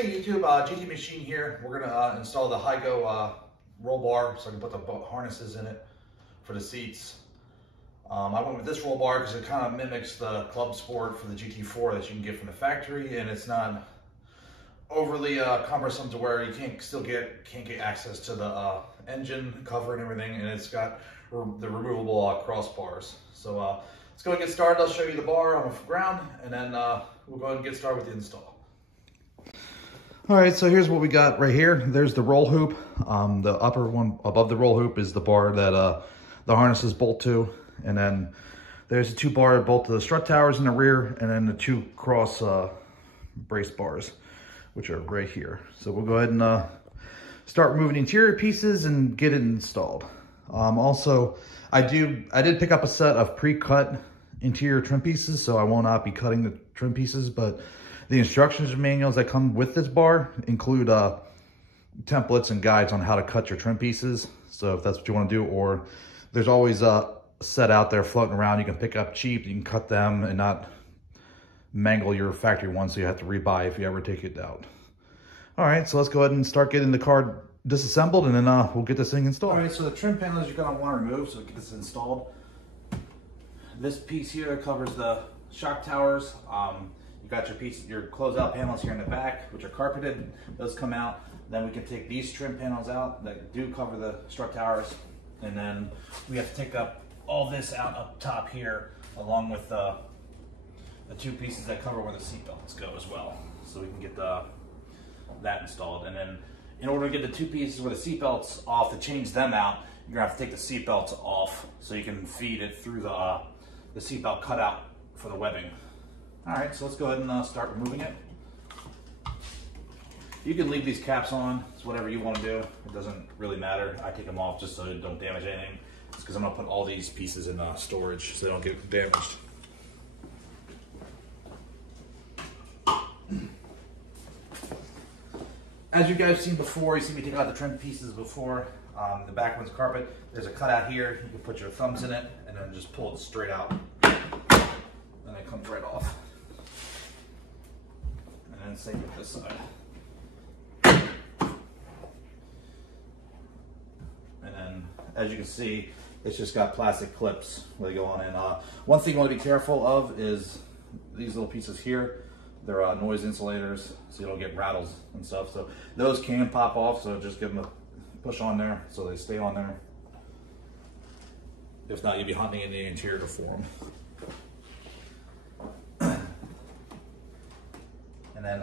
Hey YouTube, GT Machine here. We're gonna install the Heigo roll bar so I can put the harnesses in it for the seats. I went with this roll bar because it kind of mimics the Club Sport for the GT4 that you can get from the factory, and it's not overly cumbersome to where you can't get access to the engine cover and everything, and it's got the removable crossbars. So let's go and get started. I'll show you the bar on the ground, and then we'll go ahead and get started with the install. All right, so here's what we got right here. There's the roll hoop. The upper one above the roll hoop is the bar that the harnesses bolt to. And then there's the two bar bolt to the strut towers in the rear, and then the two cross brace bars, which are right here. So we'll go ahead and start removing interior pieces and get it installed. Also, I did pick up a set of pre-cut interior trim pieces, so I will not be cutting the trim pieces, but the instructions manuals that come with this bar include templates and guides on how to cut your trim pieces. So if that's what you want to do, or there's always a set out there floating around you can pick up cheap. You can cut them and not mangle your factory ones, so you have to rebuy if you ever take it out. All right, so let's go ahead and start getting the car disassembled, and then we'll get this thing installed. All right, so the trim panels you're gonna want to remove, so get this installed. This piece here covers the shock towers. You got your closeout panels here in the back, which are carpeted. Those come out. Then we can take these trim panels out that do cover the strut towers, and then we have to take up all this out up top here, along with the two pieces that cover where the seat belts go as well. So we can get that installed. And then in order to get the two pieces where the seat belts off, to change them out, you're gonna have to take the seat belts off so you can feed it through the seat belt cutout for the webbing. All right, so let's go ahead and start removing it. You can leave these caps on. It's whatever you want to do. It doesn't really matter. I take them off just so they don't damage anything. It's because I'm going to put all these pieces in storage so they don't get damaged. As you guys have seen before, you see me take out the trim pieces before. The back one's carpet. There's a cutout here. You can put your thumbs in it and then just pull it straight out. And it comes right off. And same with this side. And then, as you can see, it's just got plastic clips where they go on in. One thing you want to be careful of is these little pieces here. They're noise insulators, so you don't get rattles and stuff. So those can pop off, so just give them a push on there so they stay on there. If not, you'll be hunting in the interior for them. And then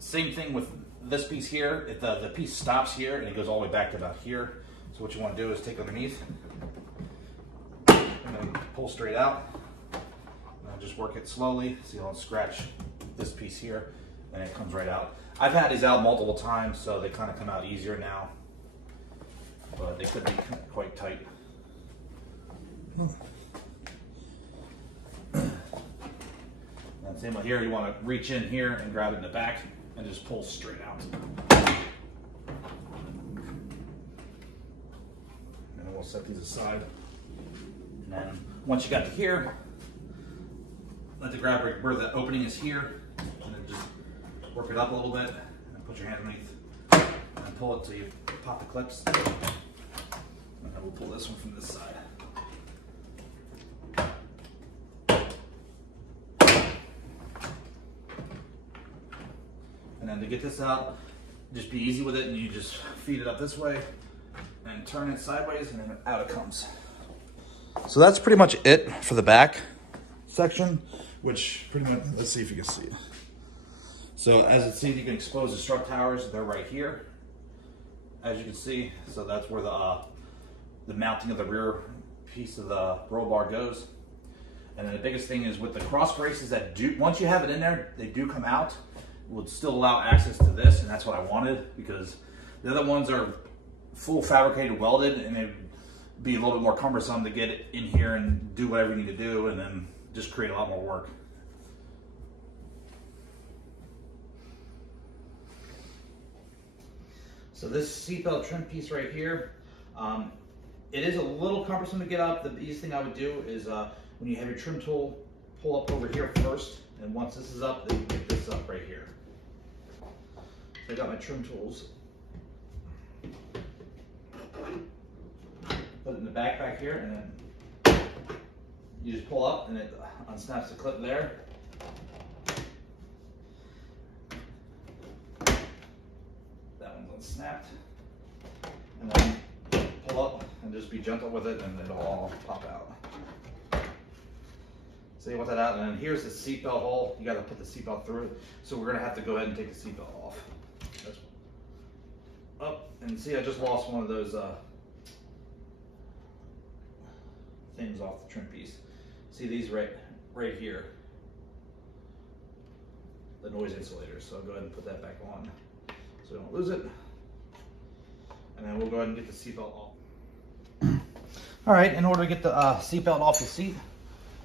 same thing with this piece here. The piece stops here and it goes all the way back to about here. So what you want to do is take underneath and then pull straight out. And then just work it slowly so you don't scratch this piece here, and it comes right out. I've had these out multiple times, so they kind of come out easier now, but they could be quite tight. Same with here, you want to reach in here and grab it in the back and just pull straight out. And then we'll set these aside. And then once you got to here, let the grab where the opening is here, and then just work it up a little bit and put your hand underneath and then pull it till you pop the clips. And then we'll pull this one from this side. And then to get this out, just be easy with it, and you just feed it up this way and turn it sideways, and then out it comes. So that's pretty much it for the back section, which pretty much, let's see if you can see it. So as it sees, you can expose the strut towers. They're right here, as you can see. So that's where the mounting of the rear piece of the roll bar goes. And then the biggest thing is with the cross braces that once you have it in there, they do come out. Would still allow access to this, and that's what I wanted, because the other ones are full fabricated welded, and it'd be a little bit more cumbersome to get it in here and do whatever you need to do, and then just create a lot more work. So this seatbelt trim piece right here, it is a little cumbersome to get up. The easiest thing I would do is when you have your trim tool, pull up over here first, and once this is up, then you get this up right here. So I got my trim tools. Put it in the backpack here, and then you just pull up and it unsnaps the clip there. That one's unsnapped. And then pull up and just be gentle with it and it'll all pop out. So you want that out, and then here's the seatbelt hole. You got to put the seatbelt through it. So we're going to have to go ahead and take the seatbelt off. That's up, and see I just lost one of those things off the trim piece. See these right here, the noise insulators. So I'll go ahead and put that back on so we don't lose it. And then we'll go ahead and get the seatbelt off. All right, in order to get the seatbelt off the seat,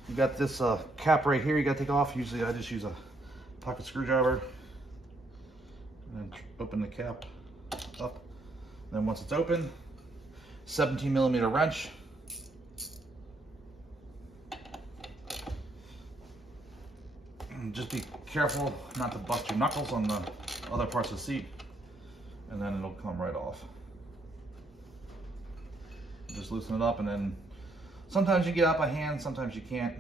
you got this cap right here you got to take off. Usually I just use a pocket screwdriver and then open the cap up. And then once it's open, 17mm wrench. And just be careful not to bust your knuckles on the other parts of the seat, and then it'll come right off. Just loosen it up, and then sometimes you get out by hand, sometimes you can't.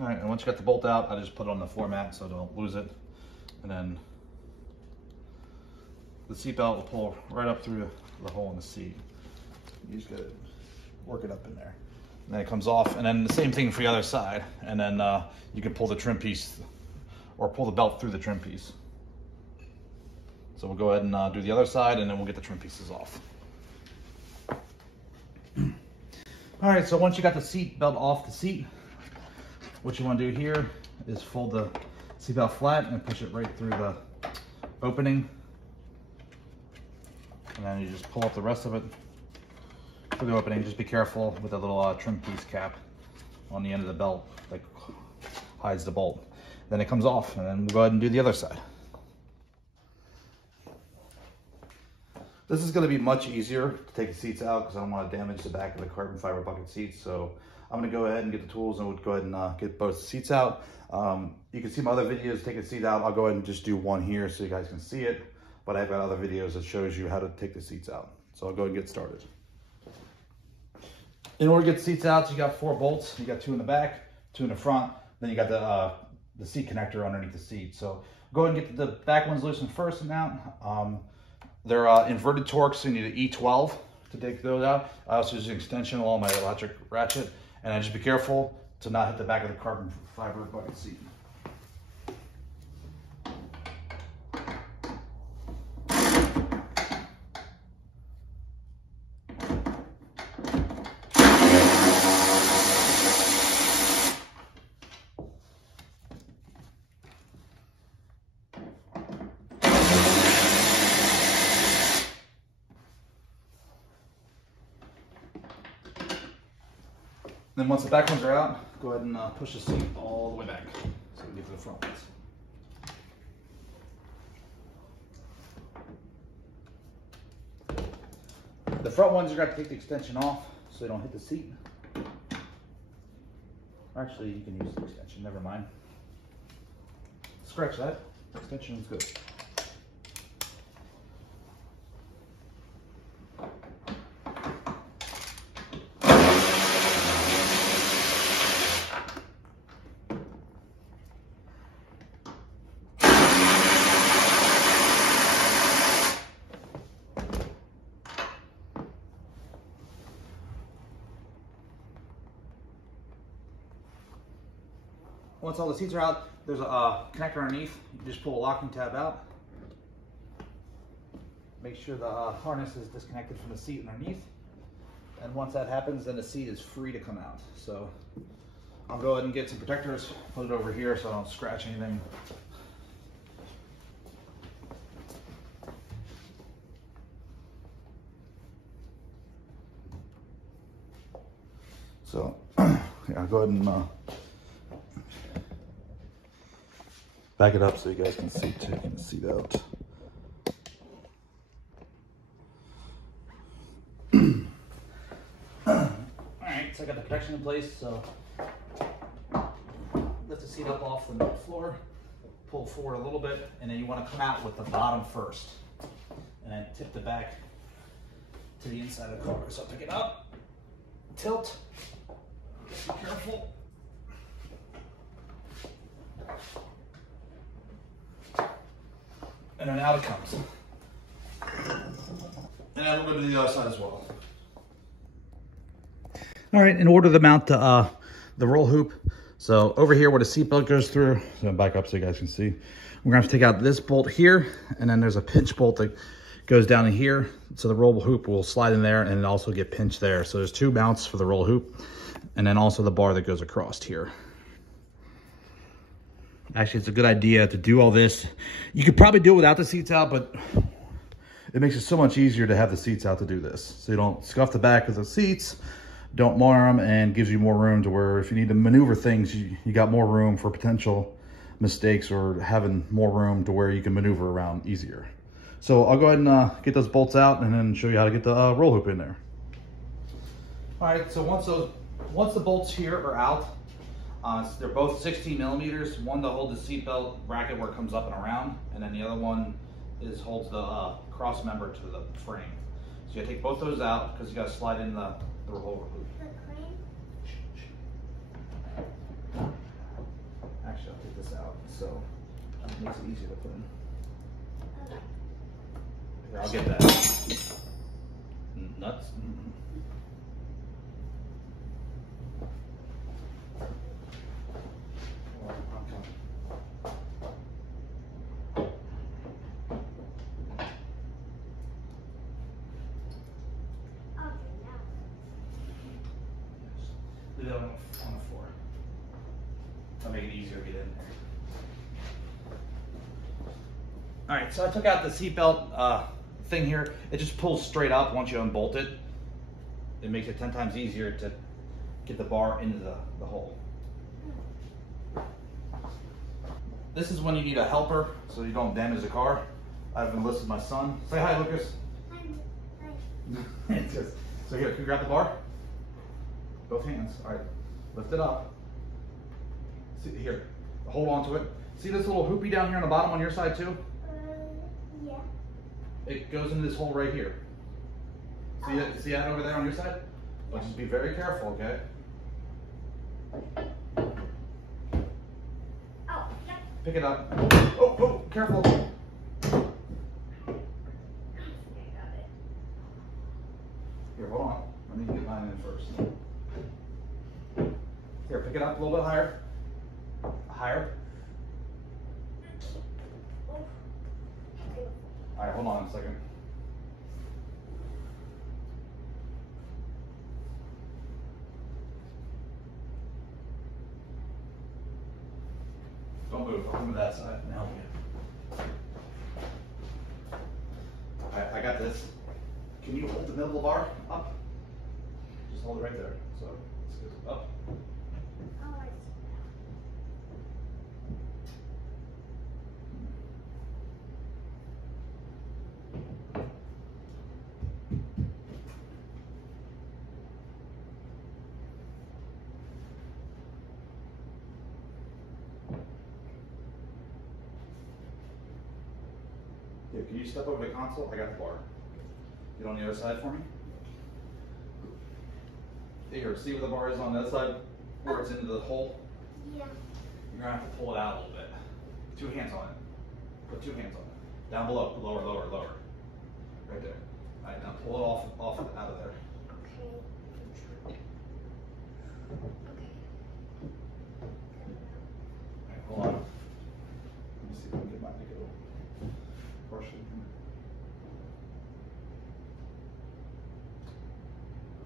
All right, and once you got the bolt out, I just put it on the floor mat so I don't lose it. And then the seatbelt will pull right up through the hole in the seat. You just gotta work it up in there. And then it comes off, and then the same thing for the other side. And then you can pull the trim piece, or pull the belt through the trim piece. So we'll go ahead and do the other side, and then we'll get the trim pieces off. All right, so once you got the seat belt off the seat, what you want to do here is fold the seatbelt flat and push it right through the opening. And then you just pull up the rest of it through the opening. Just be careful with the little trim piece cap on the end of the belt that hides the bolt. Then it comes off, and then we'll go ahead and do the other side. This is going to be much easier to take the seats out because I don't want to damage the back of the carbon fiber bucket seats. So I'm going to go ahead and get the tools, and we'll go ahead and get both seats out. You can see my other videos taking the seat out. I'll go ahead and just do one here so you guys can see it. But I've got other videos that shows you how to take the seats out. So I'll go ahead and get started. In order to get the seats out, you got 4 bolts. You got 2 in the back, 2 in the front. Then you got the seat connector underneath the seat. So go ahead and get the back ones loosened first and out. They're inverted Torx, so you need an E12 to take those out. I also use an extension along my electric ratchet. And then just be careful to not hit the back of the carbon fiber bucket seat. Then once the back ones are out, go ahead and push the seat all the way back so we get to the front ones. The front ones, you're going to have to take the extension off so they don't hit the seat. Actually, you can use the extension, never mind. Scratch that, the extension is good. Once all the seats are out, there's a connector underneath. You just pull a locking tab out. Make sure the harness is disconnected from the seat underneath. And once that happens, then the seat is free to come out. So I'll go ahead and get some protectors, put it over here so I don't scratch anything. So yeah, I'll go ahead and back it up so you guys can see too. You can see that. Alright, so I got the protection in place, so lift the seat up off the floor, pull forward a little bit, and then you want to come out with the bottom first. And then tip the back to the inside of the car. So pick it up, tilt, be careful. And then out it comes. And then we'll go to the other side as well. All right, in order to mount the roll hoop, so over here where the seat belt goes through, so back up so you guys can see, we're gonna have to take out this bolt here, and then there's a pinch bolt that goes down in here, so the roll hoop will slide in there and also get pinched there. So there's two mounts for the roll hoop, and then also the bar that goes across here. Actually, it's a good idea to do all this. You could probably do it without the seats out, but it makes it so much easier to have the seats out to do this. So you don't scuff the back of the seats, don't mar them, and gives you more room to where if you need to maneuver things, you got more room for potential mistakes or having more room to where you can maneuver around easier. So I'll go ahead and get those bolts out and then show you how to get the roll hoop in there. All right, so once the bolts here are out, they're both 16 millimeters. One to hold the seatbelt bracket where it comes up and around, and then the other one holds the cross member to the frame. So you gotta take both those out because you gotta slide in the roll hoop. Actually, I'll take this out so it makes it easier to put in. Here, I'll get that. Nuts. Leave that on the floor. That'll make it easier to get in there. All right, so I took out the seatbelt thing here. It just pulls straight up once you unbolt it. It makes it 10 times easier to get the bar into the hole. This is when you need a helper so you don't damage the car. I've enlisted my son. Say hi, Lucas. Hi. So here, can you grab the bar? Both hands. All right, lift it up. See, here, hold on to it. See this little hoopy down here on the bottom on your side too? Yeah. It goes into this hole right here. See it? See that over there on your side? But just be very careful, okay? Oh, yep. Pick it up. Oh, careful. I got it. Here, hold on. Let me get mine in first. Here, pick it up a little bit higher. Higher. All right, hold on a second. Don't move. I'll come to that side and help you. All right, I got this. Can you hold the middle of the bar up? Just hold it right there. So let's go up. Here, can you step over the console? I got the bar. Get on the other side for me. Here, see where the bar is on the other side? Where it's into the hole? Yeah. You're gonna have to pull it out a little bit. 2 hands on it. Put 2 hands on it. Down below. Lower. Right there. All right, now pull it off out of there. Okay. All right, hold on. Let me see if I can get mine to go. Partially.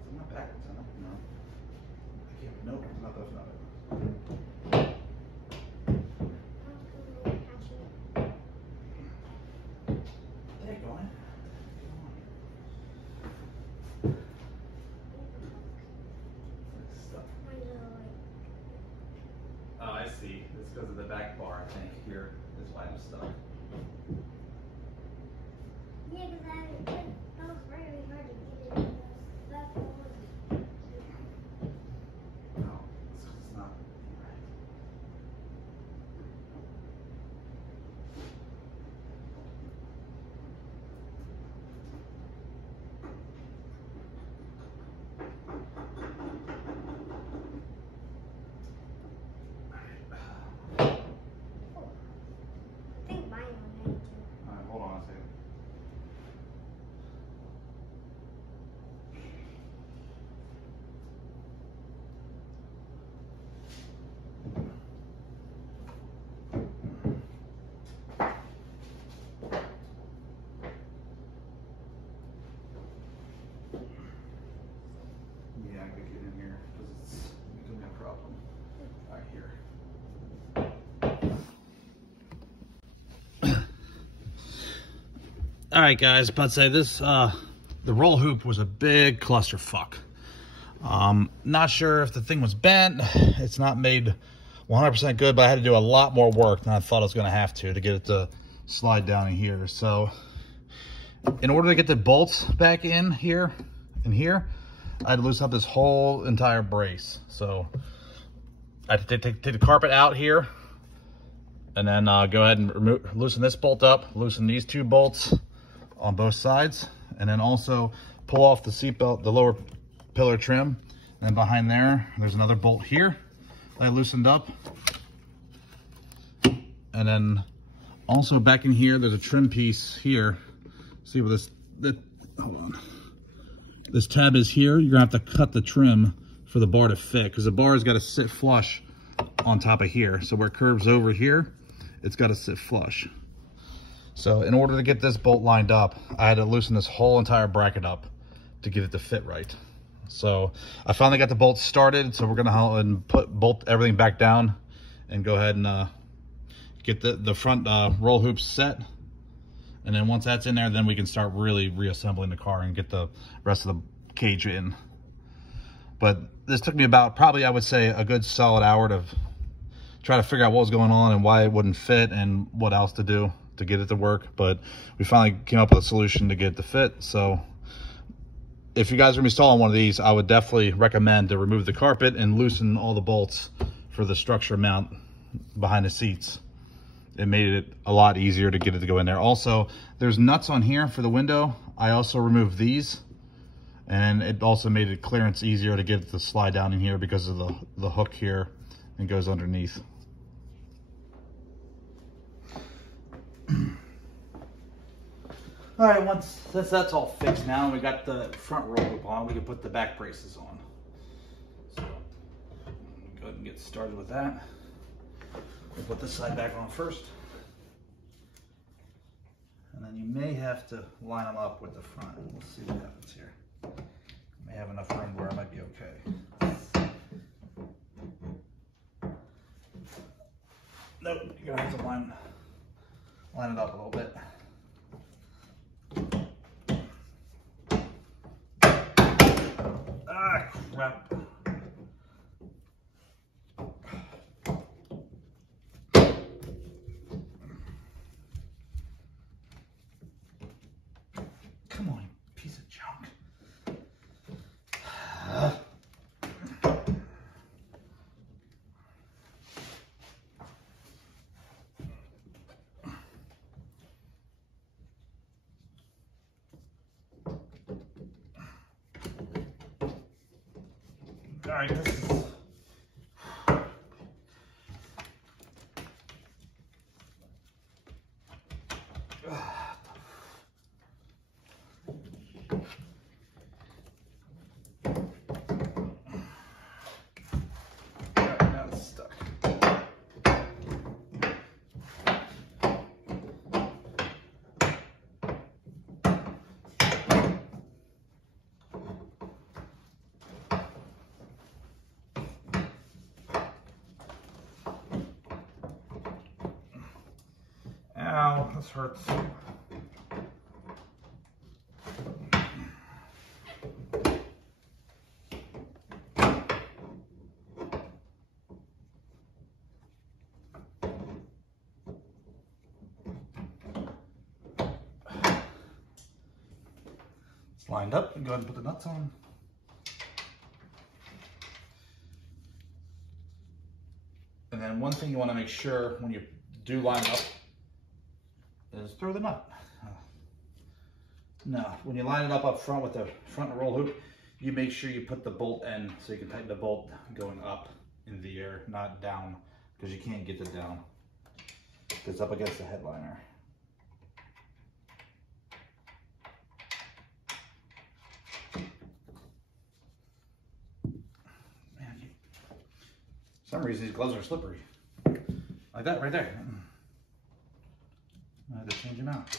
Is it not backwards, huh? No. I can't. Nope, it's not that. There you go, man. because of the back bar, I think. Here is why I'm stuck. Yeah, because that was really hard to get it in the back door. No, it's not right. I think mine will need to. Alright, hold on a second. Yeah, I could get in here because it's becoming a problem. Right here. All right, guys, but say this, the roll hoop was a big clusterfuck. Not sure if the thing was bent. It's not made 100% good, but I had to do a lot more work than I thought I was going to have to get it to slide down in here. So in order to get the bolts back in here, I had to loosen up this whole entire brace. So I had to take the carpet out here and then go ahead and loosen this bolt up, loosen these two bolts on both sides, and then also pull off the seat belt, the lower pillar trim. And then behind there's another bolt here that I loosened up. And then also back in here, there's a trim piece here. See where hold on. This tab is here. You're gonna have to cut the trim for the bar to fit, because the bar has got to sit flush on top of here. So where it curves over here, it's got to sit flush. So in order to get this bolt lined up, I had to loosen this whole entire bracket up to get it to fit right. So I finally got the bolts started. So we're gonna bolt everything back down and go ahead and get the front roll hoops set. And then once that's in there, then we can start really reassembling the car and get the rest of the cage in. But this took me about, probably I would say, a good solid hour to try to figure out what was going on and why it wouldn't fit and what else to do to get it to work. But we finally came up with a solution to get it to fit. So if you guys are installing one of these, I would definitely recommend to remove the carpet and loosen all the bolts for the structure mount behind the seats. It made it a lot easier to get it to go in there. Also, there's nuts on here for the window. I also removed these, and it also made it clearance easier to get it to slide down in here because of the hook here and goes underneath. All right, since that's all fixed now and we got the front roll hoop on, we can put the back braces on. So go ahead and get started with that. We'll put this side back on first. And then you may have to line them up with the front. We'll see what happens here. May have enough room where it might be okay. Nope, you're gonna have to line it up a little bit. Ah, crap. Come on, piece of junk. All right, this is... Now it's stuck. Ow, this hurts. lined up, and go ahead and put the nuts on. And then one thing you want to make sure when you do line up is throw the nut. Now, when you line it up front with the front roll hoop, you make sure you put the bolt end so you can tighten the bolt going up in the air, not down, because you can't get it down. It's up against the headliner. Man, for some reason these gloves are slippery. Like that right there. I had to change them out.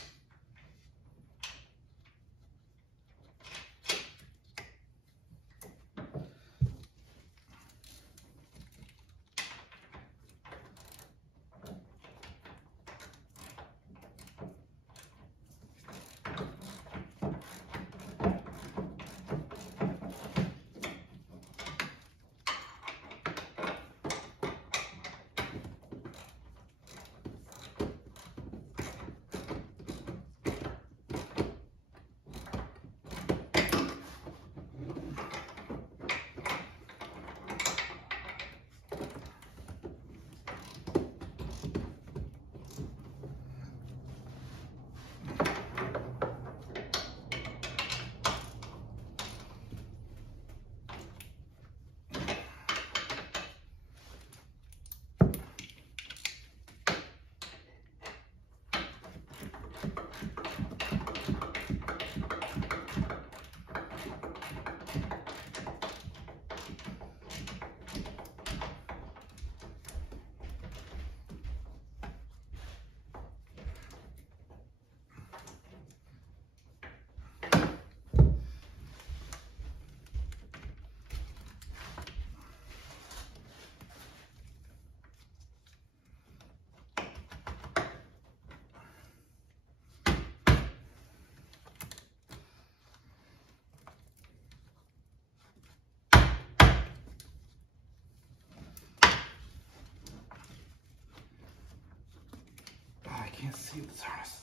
I can't see this harness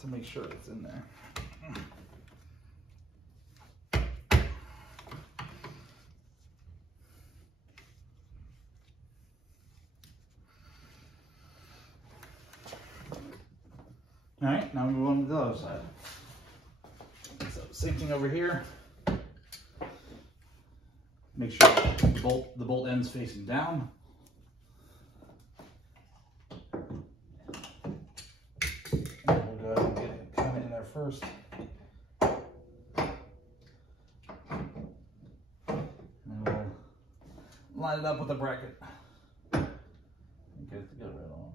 to make sure it's in there. All right, now we move on to the other side. So same thing over here. Make sure the bolt end's facing down. And we'll go ahead and get it kind of in there first. And we'll line it up with the bracket. And get it to go right on.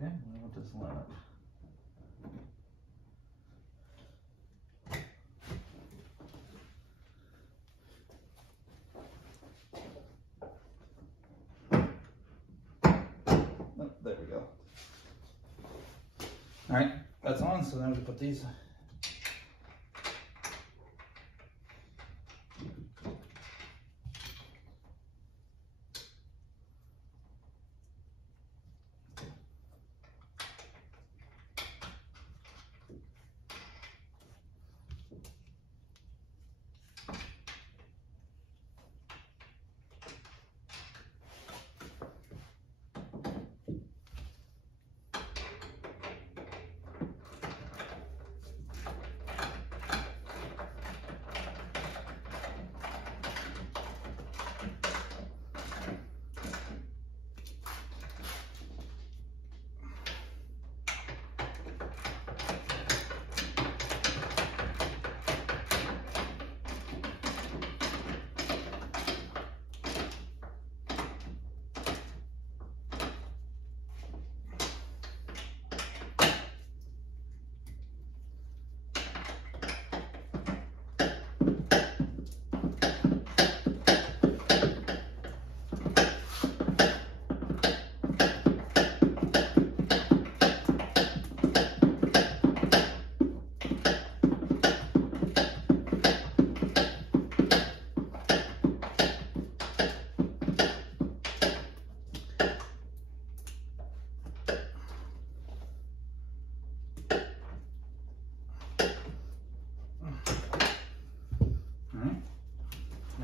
Okay, we'll let this line up. Oh, there we go. All right, that's on, so now we can put these.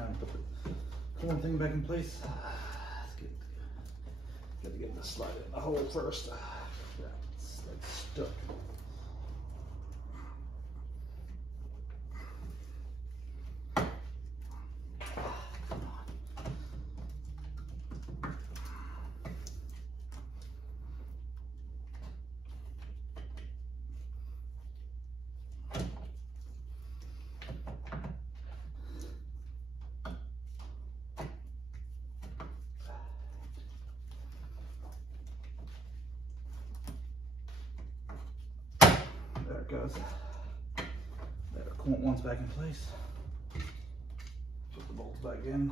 time to put the coolant thing back in place. Gotta get this slide in the hole first. It's stuck. There it goes. There, coolant one's back in place. Put the bolts back in.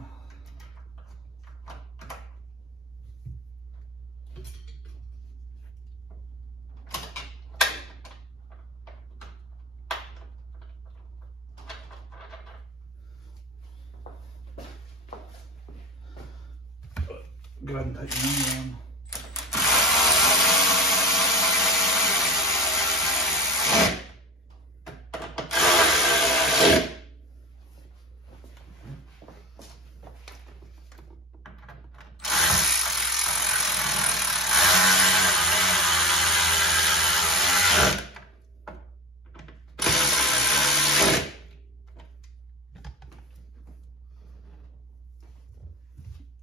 Go ahead and tighten that one.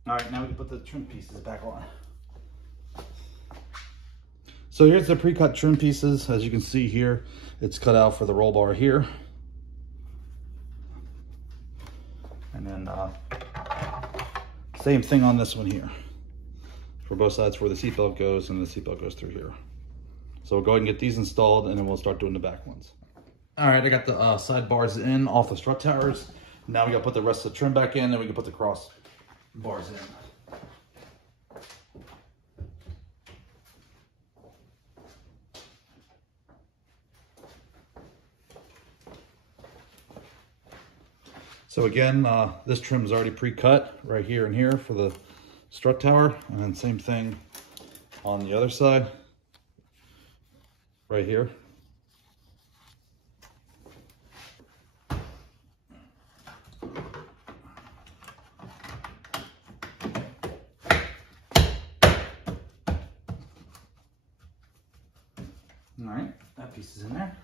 All right, now we can put the trim pieces back on. So here's the pre-cut trim pieces. As you can see here, it's cut out for the roll bar here. And then same thing on this one here. For both sides where the seatbelt goes, and the seatbelt goes through here. So we'll go ahead and get these installed, and then we'll start doing the back ones. All right, I got the side bars in off the strut towers. Now we gotta put the rest of the trim back in, and we can put the cross bars in. So again, this trim is already pre-cut right here and here for the strut tower, and then same thing on the other side, right here. All right, that piece is in there.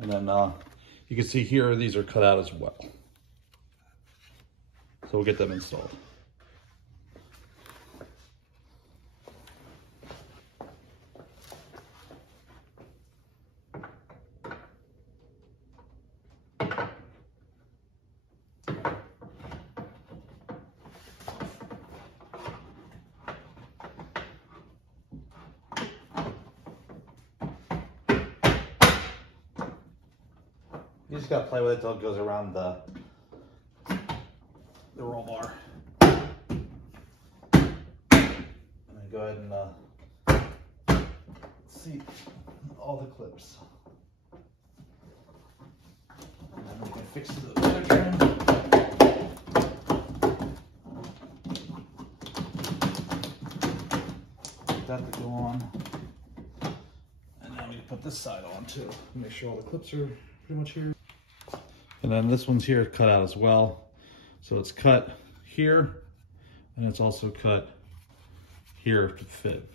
And then you can see here, these are cut out as well. So we'll get them installed. You just gotta play with it until it goes around the roll bar. And then go ahead and seat all the clips. And then we can fix the other trim. Get that to go on. And then we can put this side on too. Make sure all the clips are pretty much here. And then this one's here cut out as well. So it's cut here, and it's also cut here to fit.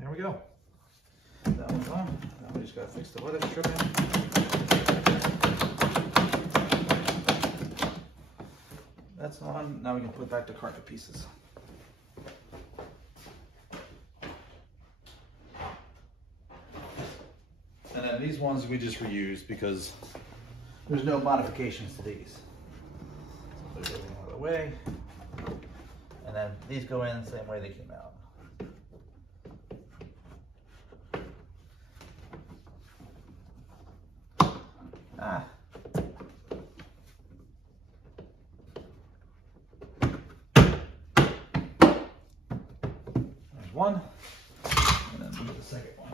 There we go. That one's on. Now we just gotta fix the weather strip in. that's on. Now we can put back the carpet pieces. And then these ones we just reuse because there's no modifications to these. So they're going out of the way. And then these go in the same way they came out. There's one, and then the second one.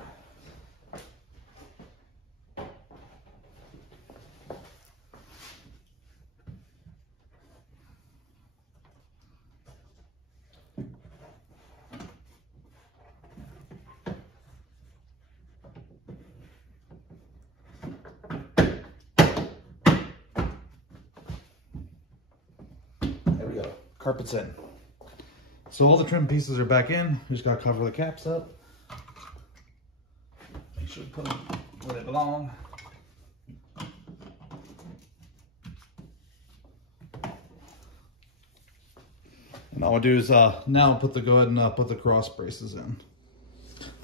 There we go, carpet's in. So all the trim pieces are back in. We just gotta cover the caps up. Make sure we put them where they belong. And all I do is now go ahead and put the cross braces in.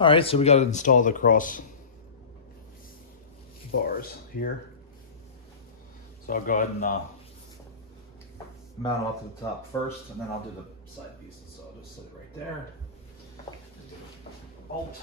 All right, so we gotta install the cross bars here. So I'll go ahead and mount off to the top first, and then I'll do the side pieces. So I'll just slid it right there. Bolt.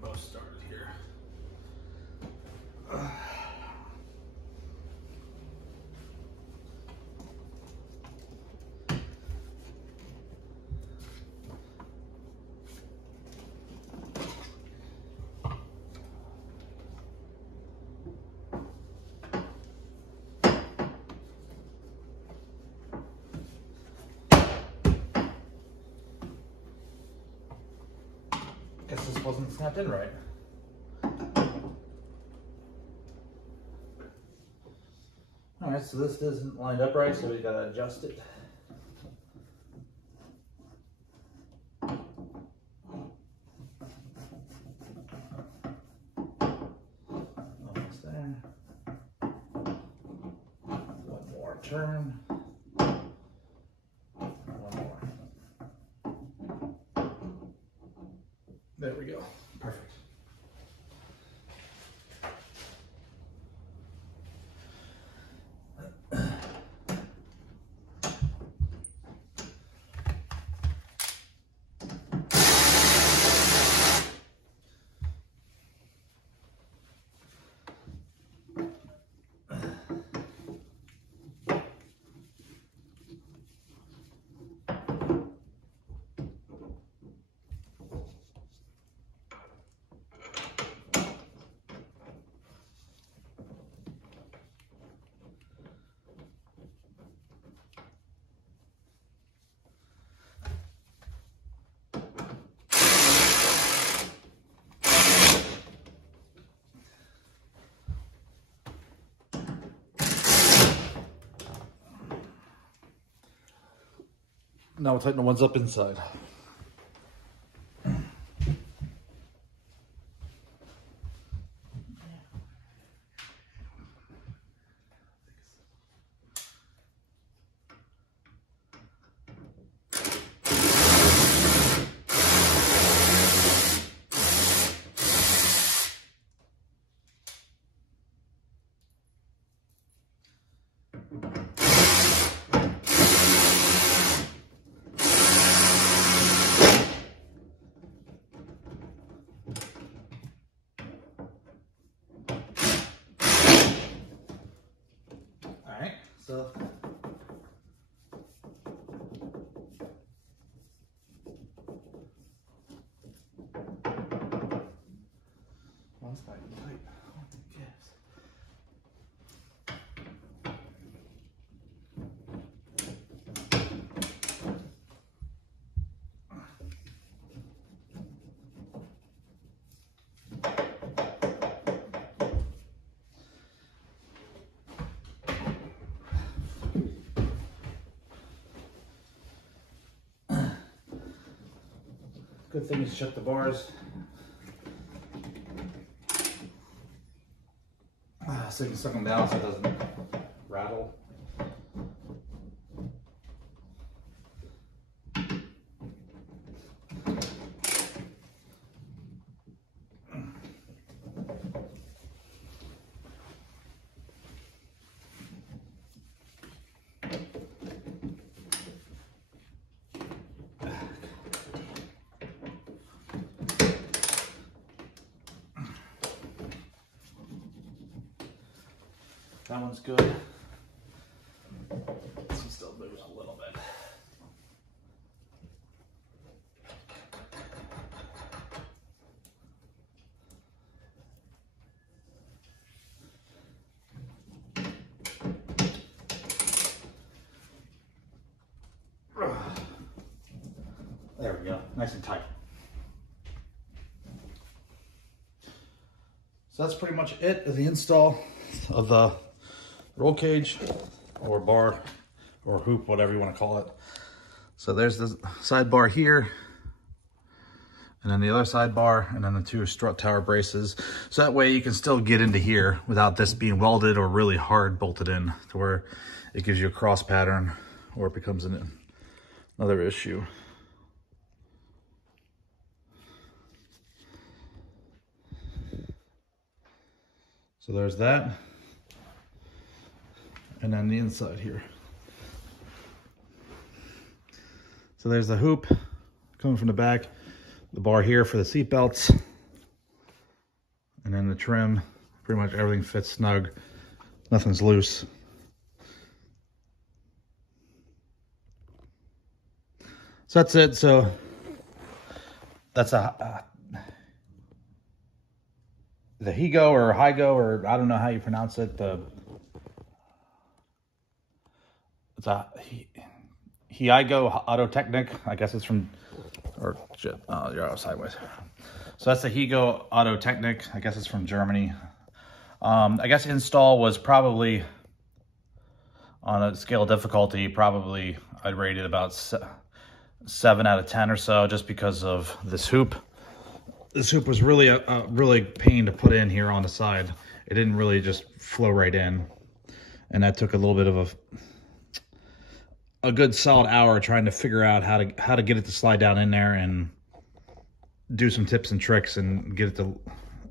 Both started here. Guess this wasn't snapped in right. Alright, so this isn't lined up right, so we gotta adjust it. Almost there. One more turn. One more. There we go. Perfect. Now we'll tighten the ones up inside. stuff. Well, that's not even tight. Yes. Good thing is check the bars. So you can suck them down so it doesn't rattle. That one's good. This one still moves a little bit. There we go, nice and tight. So that's pretty much it of the install of the roll cage or bar or hoop, whatever you want to call it. So there's the sidebar here, and then the other sidebar, and then the two strut tower braces. So that way you can still get into here without this being welded or really hard bolted in to where it gives you a cross pattern or it becomes another issue. So there's that. And then the inside here. So there's the hoop coming from the back, the bar here for the seat belts, and then the trim. Pretty much everything fits snug. Nothing's loose. So that's it. So that's the Heigo or Heigo, or I don't know how you pronounce it. It's a Heigo Auto Technic. I guess it's from, or shit, you're out sideways. So that's the Heigo Auto Technic. I guess it's from Germany. I guess install was probably, on a scale of difficulty, probably I'd rate it about 7 out of 10 or so, just because of this hoop. This hoop was really a really pain to put in here on the side. It didn't really just flow right in, and that took a little bit of a good solid hour trying to figure out how to get it to slide down in there and do some tips and tricks and get it to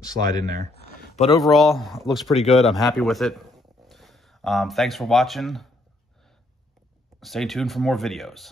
slide in there. But overall, it looks pretty good. I'm happy with it. Thanks for watching. Stay tuned for more videos.